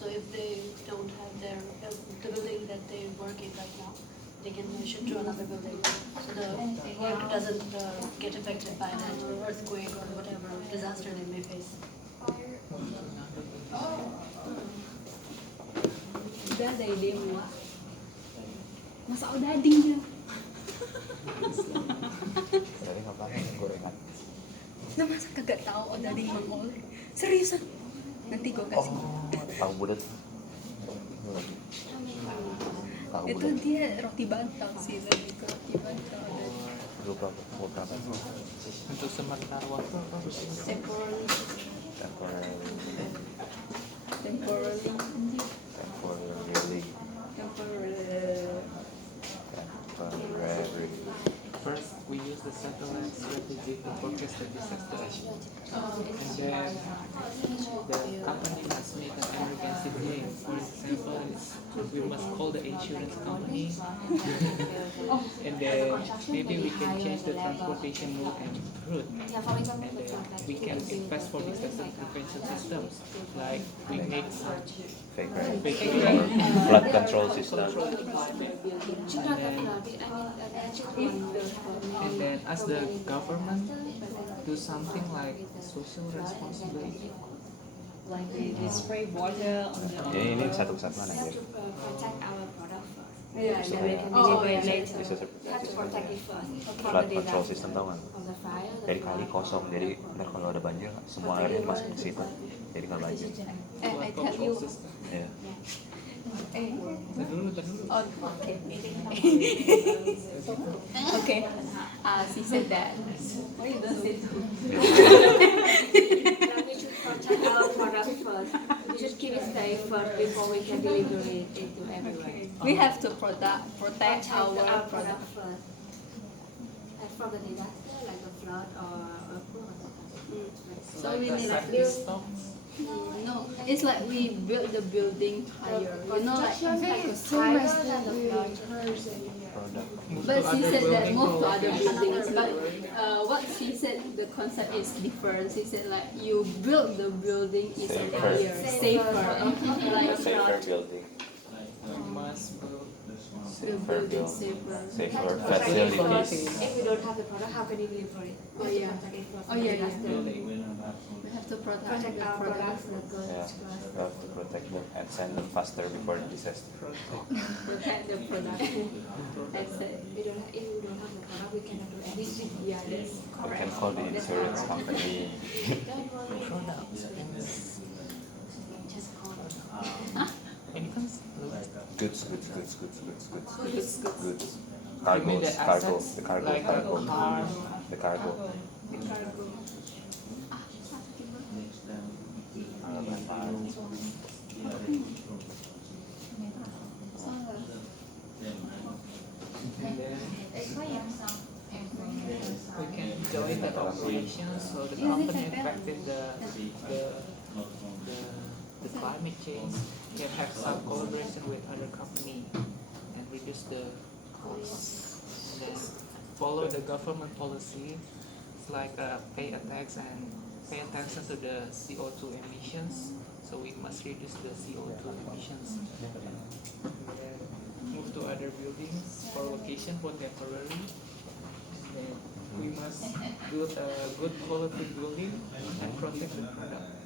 So if they don't have the building that they work in right now, they can shift to another building. So the work doesn't get affected by that earthquake or whatever disaster they may face. Udah ada ide mah. Masa udah adingnya. Dari ngapain gorengan? Nah masa kagak tahu udah di Mangol. Seriusan? Nanti gue kasih. Tahu bulat. Tahu Itu bulat. dia roti bantal sih, lebih ke roti bantal. Berapa? Untuk sementara waktu apa harusnya? Temporary. Temporarily. First, we use the satellite strategy to forecast the disaster. And then the company must make an emergency claim. For example, we must call the insurance company. And then maybe we can change the transportation mode and route. And then we can invest for disaster prevention systems. Like we make such flood control system. And then as the government do something like social responsibility. Like we spray water on the. Ini satu kesatuan aja. Yeah, Bisa we kayak can deliver later. bisa flood control system tau kan? Jadi kali kosong, jadi ntar kalau ada banjir semua airnya masuk ke situ, jadi nggak banjir. I tell you. Ya. Oh, okay. Okay. She said that. Why you don't say so? We should protect our product first. We should keep it safe first before we can deliver it into everywhere. We have to protect our product product. first. And from the disaster, like a flood or earthquake. So we need to safety build. stocks. No, it's like we build the building higher. You know, like. Like a fire and the flood. But she said that move to other buildings. But what she said, the concept is different. She said like you build the building is higher, safer. Like Safer building, We must build the building safer. safer facilities. If we don't have the product, how can we deliver it? Oh yeah. Oh yeah, yeah. building. We have to protect Protect the our product. products, the goods. Yeah, we have to protect them and send them faster before the disaster. Protect the product. I said. If we don't have the product, we cannot do anything. Yeah, that's We correct. can call the insurance company. Ini kan Goods. You mean the Cargo, assets the cargo, like cargo, a car. the cargo. And then we can join the operation so the company affected the climate change can have some collaboration with other company and reduce the costs. And then follow the government policy. It's like pay a tax and pay attention to the CO2 emissions. So we must reduce the CO2 emissions. And then move to other buildings for location for temporary. And then we must build a good quality building and protect the product.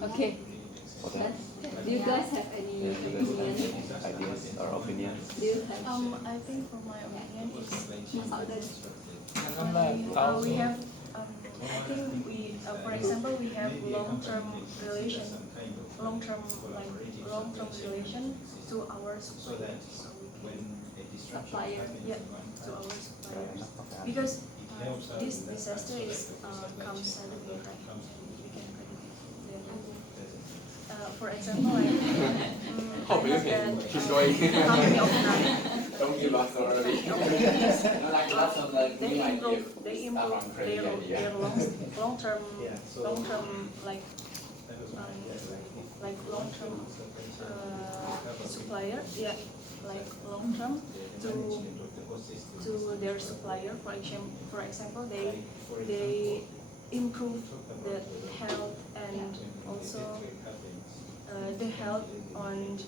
Okay. Okay. Do you guys have any opinion? Ideas or opinions? Do you have? I think for my opinion is We we have I think we for example we have long-term relation to our suppliers, so we can Supplier. yeah to our suppliers because this disaster is comes suddenly, like we can predict it. For example, like I heard that company of Nike, they improve their long-term like long-term supplier, yeah, like long-term to their supplier. For example, they improve the health and help on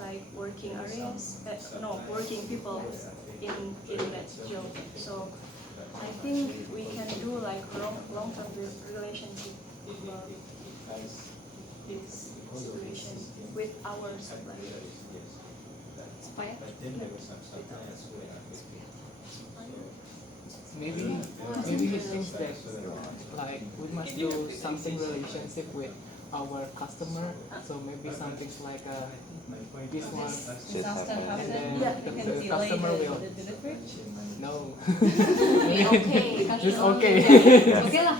like working areas, working people in that job. So I think we can do like long-term relationship about this situation with our supplier. Maybe he thinks that like we must do something relationship with our customer. So maybe something like this one, Disaster and happen. then the customer will no. Okay. It's okay. Yes. Okay lah.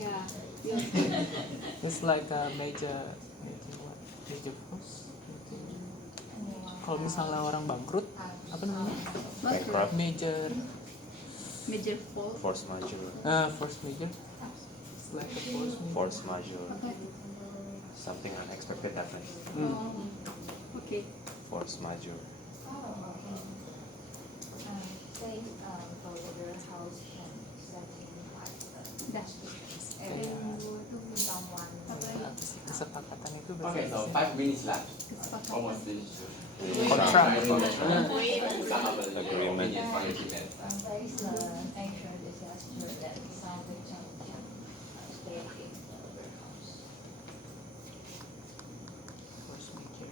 Yeah. Yeah. It's like a major cost. Kalau misalnya orang bangkrut, apa namanya? Bankrupt. Major fault. Force majeure. Force major. It's like a force major. Force majeure. Okay. Something unexpected happens. Okay. Force majeure. Say for the warehouse and setting like Dah. someone Kesepakatan itu Okay, so berarti 5 minutes left. Almost finished. Contract. Agreement. face the actual disaster that some victim can stay in the warehouse. force major.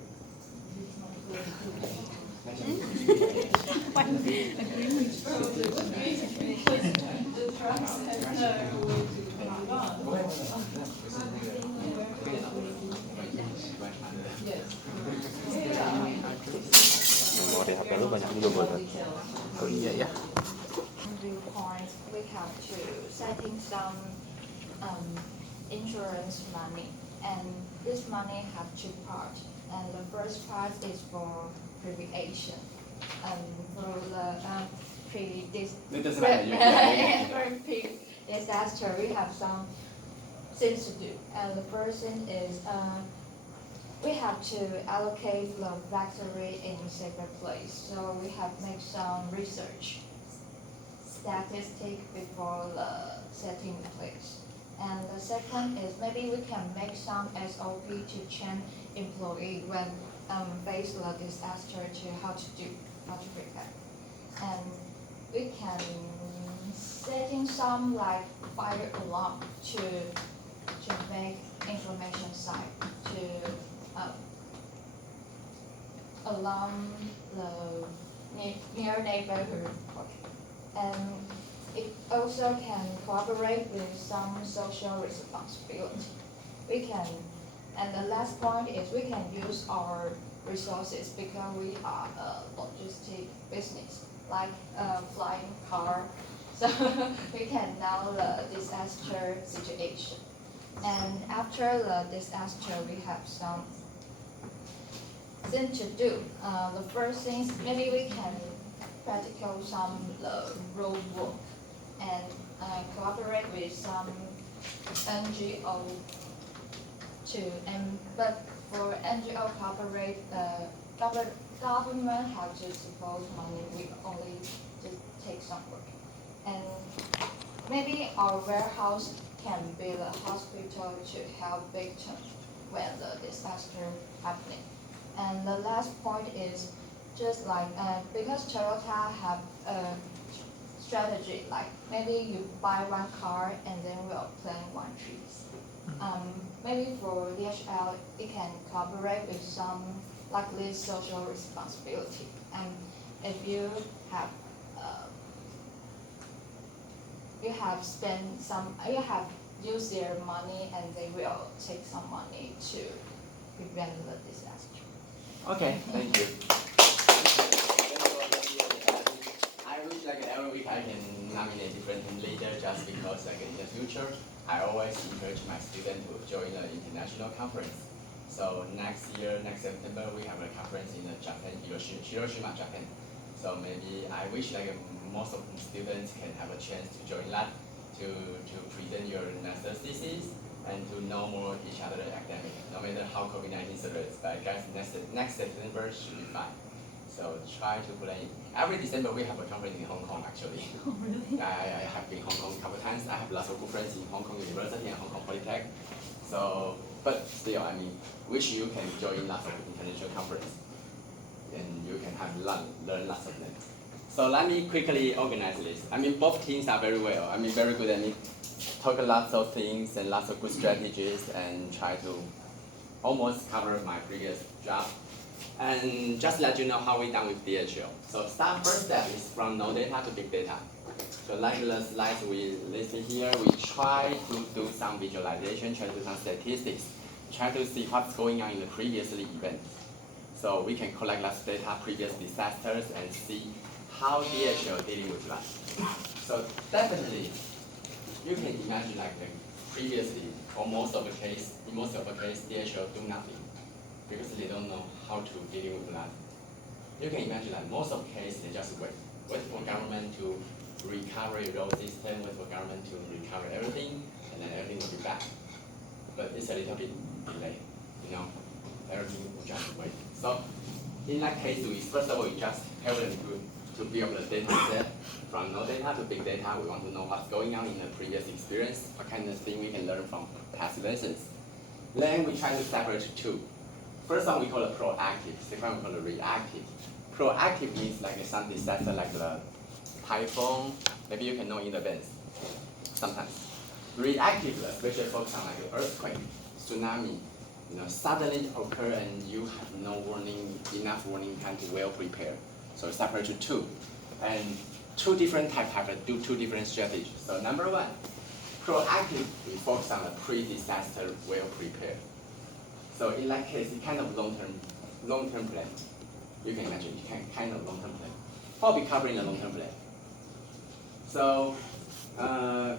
Memori HP lu banyak juga buat. Oh iya ya. Viewpoints, we have to setting some insurance money, and this money have two parts. And the first part is for prevention, for the It doesn't matter, you can- disaster. We have some things to do, and the first thing is we have to allocate the factory in a safer place. So we have make some research statistic before the setting place. And the second is maybe we can make some SOP to train employee when face the disaster to how to prepare. And we can setting some like fire alarm to make information site to alarm the near neighborhood. And it also can cooperate with some social responsibility. We can, and the last point is we can use our resources because we are a logistic business, like a flying car. So we can know the disaster situation. And after the disaster, we have some thing to do. The first thing, maybe we can practical some road work and cooperate with some NGO but for NGO cooperate, government have to suppose money. We only just take some work, and maybe our warehouse can be the hospital to help victims when the disaster happening. And the last point is just like because Toyota have a strategy, like maybe you buy one car and then we'll plant one trees. Maybe for DHL, it can cooperate with some like this social responsibility. And if you have you have used their money, and they will take some money to prevent the disaster. Okay, thank you. I wish like every week I can nominate different leader just because like in the future I always encourage my students to join the international conference. So next year, next September, we have a conference in Japan, Hiroshima, Japan. So maybe I wish like most of the students can have a chance to join that, to present your master's thesis and to know more each other academic, no matter how COVID-19 spreads. But I guess next September should be fine. So try to plan. Every December we have a conference in Hong Kong actually. Oh, really? I have been in Hong Kong a couple times. I have lots of good friends in Hong Kong University and Hong Kong Polytech. So, but still, I mean, which you can join lots of international conference, and you can have learn lots of them. So let me quickly organize this. I mean, both teams are very well. I mean, very good at me. Talk lots of things and lots of good strategies and try to almost cover my previous job. And just let you know how we done with DHL. So first step is from no data to big data. So like the slides we listed here, we try to do some visualization, try to do some statistics, try to see what's going on in the previous events. So we can collect lots of data, previous disasters, and see how DHL dealing with that. So definitely, you can imagine like previously, or most of the case, in most of the case, DHL do nothing because they don't know how to deal with that. You can imagine that most of the case, they just wait for government to recover the road system, wait for government to recover everything, and then everything will be back. But it's a little bit delayed, you know, everything will just wait. So in that case, first of all, we just help them to build the data set from no data to big data. We want to know what's going on in the previous experience, what kind of thing we can learn from past lessons. Then we try to separate two. First one we call it proactive, second one we call it reactive. Proactive means like some disaster like the typhoon, maybe you can know in advance, sometimes. Reactive, especially focus on like earthquake, tsunami, you know, suddenly occur and you have no warning, enough warning time to well prepare. So separate to two. And two different types have to do two different strategies. So number one, proactive, we focus on the pre-disaster well prepared. So in that case, it's kind of long-term plan. You can imagine, kind of long-term plan. I'll be covering the long-term plan. So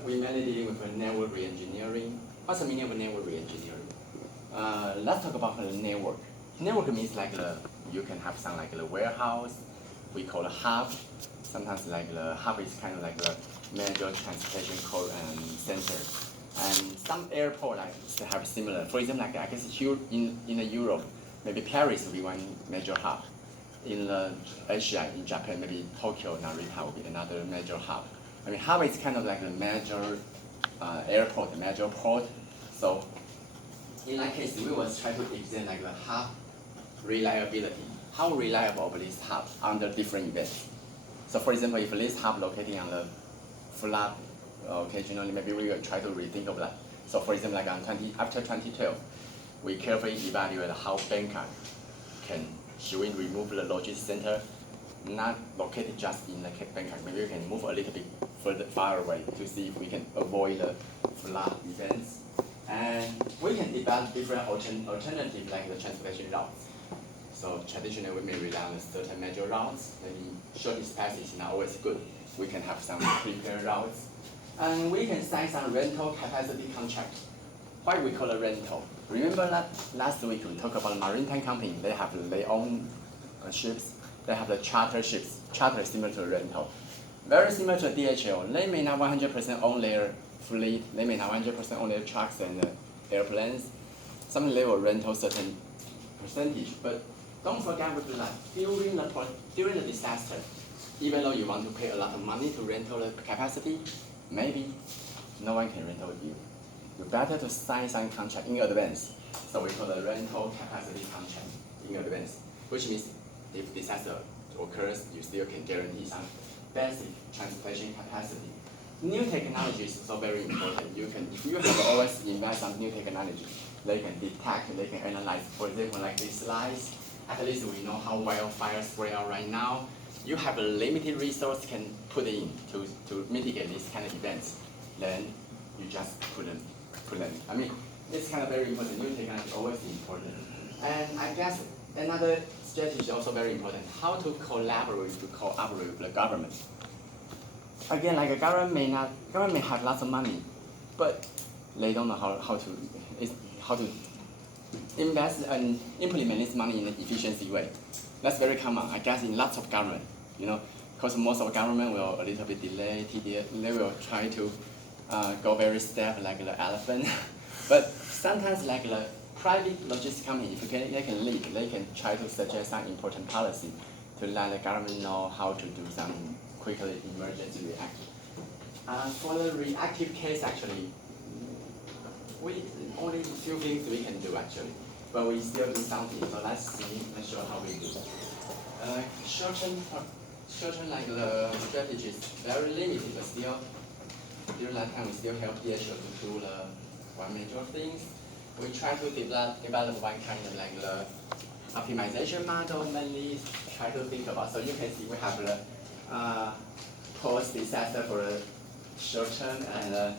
we mainly dealing with network re-engineering. What's the meaning of network re-engineering? Let's talk about the network. Network means like you can have some like the warehouse, we call a hub. Sometimes like the hub is kind of like the major transportation core and center. And some airport like have similar. For example, like I guess here in Europe, maybe Paris will be one major hub. In Asia, in Japan, maybe Tokyo, Narita will be another major hub. I mean, hub is kind of like a major airport, a major port. So in that case, we will try to examine like the hub reliability. How reliable is this hub under different events? So for example, if this hub located on the flood, occasionally maybe we will try to rethink of that. So for example, like after 2012, we carefully evaluate how Bangkok should we remove the logistic center, not located just in the Bangkok. Maybe we can move a little bit far away to see if we can avoid the flood events. And we can develop different alternatives like the transportation routes. So traditionally we may rely on certain major routes, maybe short dispatch is not always good. We can have some prepared routes. And we can sign some rental capacity contract. Why we call it rental? Remember that last week we talked about maritime company, they have their own ships, they have the charter ships. Charter is similar to rental. Very similar to DHL, they may not 100% own their fleet, they may not 100% own their trucks and airplanes. Some they will rental certain percentage, but don't forget with that, during the disaster, even though you want to pay a lot of money to rental the capacity, maybe no one can rental with you. You better to sign some contract in advance. So we call the rental capacity contract in advance, which means if disaster occurs, you still can guarantee some basic transportation capacity. New technology is also very important. If you have always invest some new technology, they can detect, they can analyze. For example, like these slides, at least we know how wildfires spread out right now. You have a limited resource can put in to mitigate these kind of events. Then you just put them. I mean, it's kind of very important. New technology is always important. And I guess another strategy is also very important. How to cooperate with the government. Again, like a government may have lots of money, but they don't know how to invest and implement this money in an efficiency way. That's very common, I guess, in lots of government. You know, because most of government will a little bit delay, they will try to go very step like the elephant. But sometimes like the private logistics company, if they can lead, they can try to suggest some important policy to let the government know how to do some quickly emergency reaction. For the reactive case, actually, we only few things we can do actually, but we still do something. So let's show how we do. Short-term like the strategy is very limited, but still during that time we still help DHL to do the one major things. We try to develop one kind of like the optimization model, mainly try to think about. So you can see we have the post-disaster for the short-term and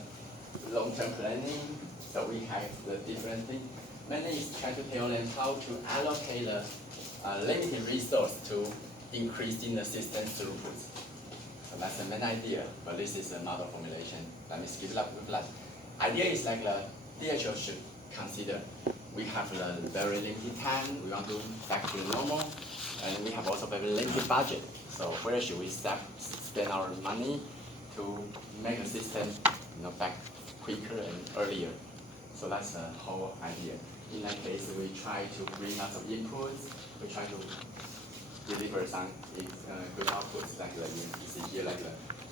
long-term planning. So we have the different things. Mainly is try to tell them how to allocate the limited resource to increasing the system throughput. So that's the main idea, but this is a model formulation. Let me skip that. Idea is like the DHL should consider we have a very limited time, we want to back to normal, and we have also very limited budget. So where should we spend our money to make the system back quicker and earlier? So that's the whole idea. In that case, we try to bring lots of inputs, we try to deliver some good outputs, like you see here, like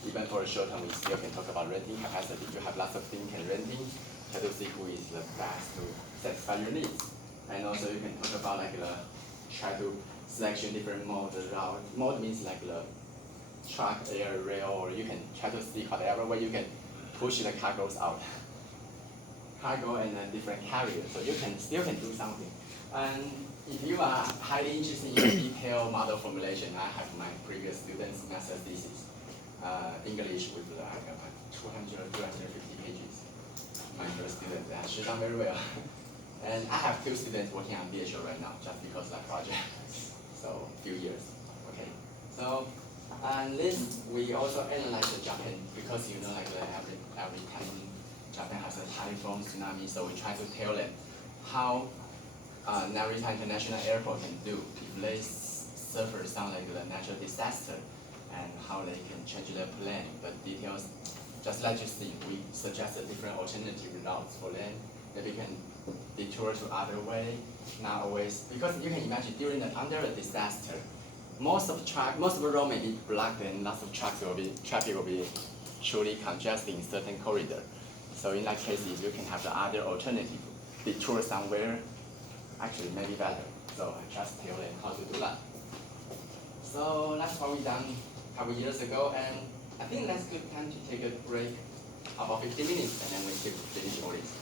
even for a short term, we still can talk about renting capacity. You have lots of things in renting, try to see who is the best to satisfy your needs. And also you can talk about like try to selection different mode route. Mode means like the truck, air, rail, or you can try to see whatever way you can push the cargoes out. Cargo and then different carriers, so you can still do something. And if you are highly interested in detailed model formulation, I have my previous students' master thesis, English with like 250 pages. My first student, she's done very well. And I have 2 students working on DHL right now, just because of that project. So few years, okay. So and this we also analyze the Japan because like every time Japan has a typhoon, tsunami, so we try to tell them how Narita International Airport can do if they suffer some like the natural disaster and how they can change their plan. But details, just let you see, we suggest a different alternative routes for them. Maybe can detour to other way, not always, because you can imagine under a disaster, most of the road may be blocked and lots of traffic will be surely congested in certain corridor. So in that case, if you can have the other alternative, detour somewhere, actually maybe better. So I just tell them how to do that. So that's what we done a couple years ago, and I think that's good time to take a break, about 15 minutes, and then we can finish all this.